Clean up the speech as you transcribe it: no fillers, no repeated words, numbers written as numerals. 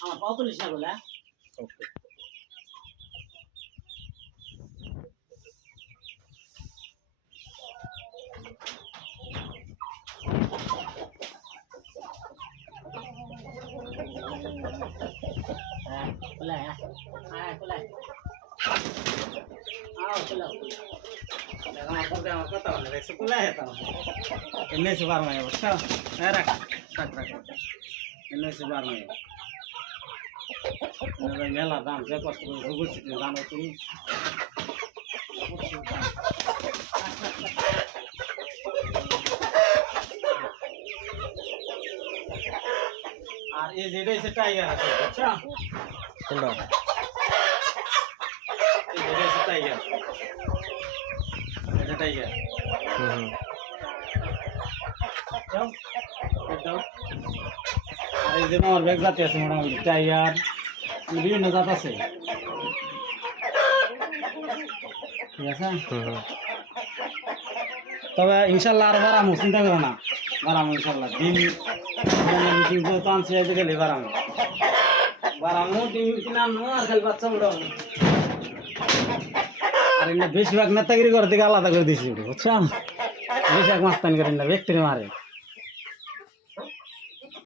আমার পাও তুলিস না বলে ওকে খুলে খুলে আও খুলে আমার কথা বলে দেখছো কুলা হেতা এমনি সুবার মাই বুঝছো হ্যাঁ রাখ রাখ রাখ এমনি সুবার মাই মেলা দাম যে কষ্ট করে ভুগছি তুমি জানো তুমি আর এই যেটা হচ্ছে টাইগার আছে বুঝছো কোনটা এই যেটা হচ্ছে টাইগার এটা টাইগার হুম দাও দাও আর এই যে আমার ব্যাগ জাতি আছে মোটামুটি টাইগার বিভিন্ন জাত আছে ঠিক আছে হুম তবে ইনশাল্লাহ আর বাড়ামো চিন্তা করো না বাড়ামো ইনশাল্লাহ ডিম মিটিং তো আনছি আইতে গেলে বাড়ামো ডিম কিনে আনবো আর খালি বাচ্চা উঠাবো আর এমনি বেশিরভাগ নেতাগিরি করে দিকে আলাদা করে দিয়েছি বুঝছো বেশিরভাগ মাস্তানি করেন না ব্যক্তিরে মারে